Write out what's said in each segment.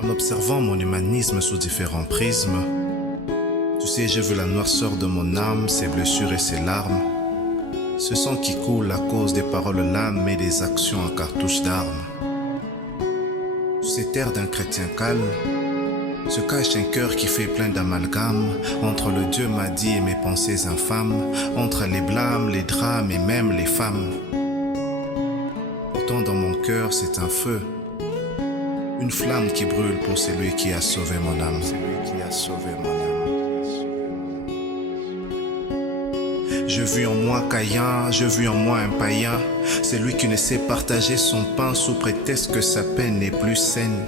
En observant mon humanisme sous différents prismes, tu sais, j'ai vu la noirceur de mon âme, ses blessures et ses larmes, ce sang qui coule à cause des paroles lames et des actions en cartouches d'armes. Ces terres d'un chrétien calme se cache un cœur qui fait plein d'amalgames entre le Dieu m'a dit et mes pensées infâmes, entre les blâmes, les drames et même les femmes. Pourtant dans mon cœur c'est un feu, une flamme qui brûle pour celui qui a sauvé mon âme. Je vis en moi Caïn, je vis en moi un païen, celui qui ne sait partager son pain sous prétexte que sa peine n'est plus saine.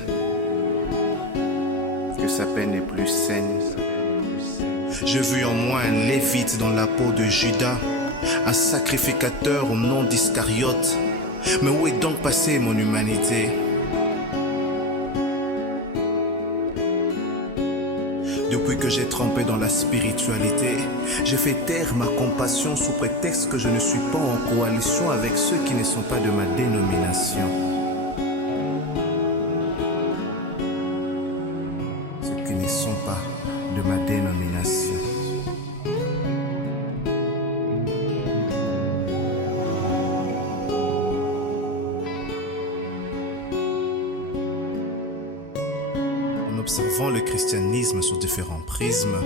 Je vis en moi un lévite dans la peau de Judas, un sacrificateur au nom d'Iscariote. Mais où est donc passée mon humanité? Depuis que j'ai trempé dans la spiritualité, j'ai fait taire ma compassion sous prétexte que je ne suis pas en coalition avec ceux qui ne sont pas de ma dénomination. Ceux qui ne sont pas de ma dénomination. En observant le christianisme sous différents prismes,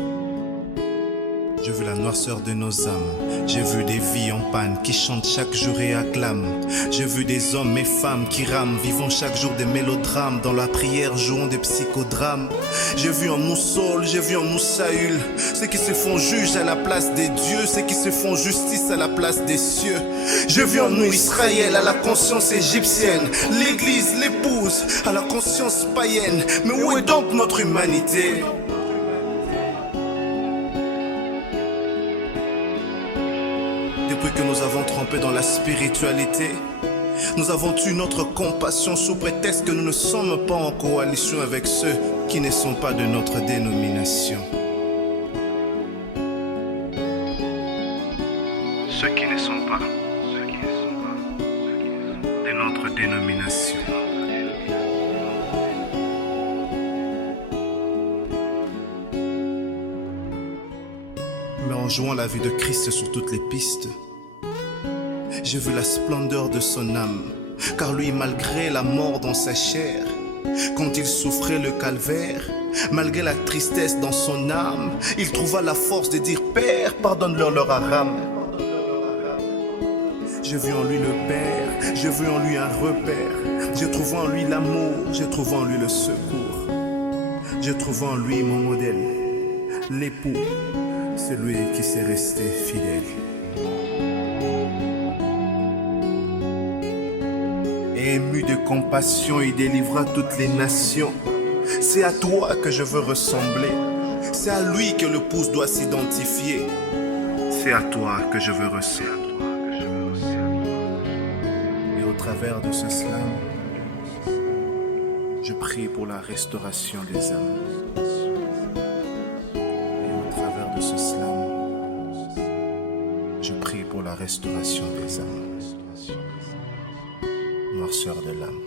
j'ai vu la noirceur de nos âmes, j'ai vu des vies en panne qui chantent chaque jour et acclament. J'ai vu des hommes et femmes qui rament, vivant chaque jour des mélodrames, dans la prière jouant des psychodrames. J'ai vu en nous Saul, j'ai vu en nous Saül, ceux qui se font juges à la place des dieux, ceux qui se font justice à la place des cieux. J'ai vu en nous Israël à la conscience égyptienne, l'église, l'épouse à la conscience païenne. Mais où est donc notre humanité? Depuis que nous avons trempé dans la spiritualité, nous avons eu notre compassion sous prétexte que nous ne sommes pas en coalition avec ceux qui ne sont pas de notre dénomination. Ceux qui ne sont pas de notre dénomination. Mais en jouant la vie de Christ sur toutes les pistes, j'ai vu la splendeur de son âme, car lui, malgré la mort dans sa chair, quand il souffrait le calvaire, malgré la tristesse dans son âme, il trouva la force de dire « Père, pardonne-leur leur haram ». J'ai vu en lui le Père, j'ai vu en lui un repère, j'ai trouvé en lui l'amour, j'ai trouvé en lui le secours, j'ai trouvé en lui mon modèle, l'époux, celui qui s'est resté fidèle. Ému de compassion, il délivra toutes les nations. C'est à toi que je veux ressembler. C'est à lui que le pouce doit s'identifier. C'est à toi que je veux ressembler. Et au travers de ce slam, je prie pour la restauration des âmes. Et au travers de ce slam, je prie pour la restauration des âmes. Noirceur de l'âme.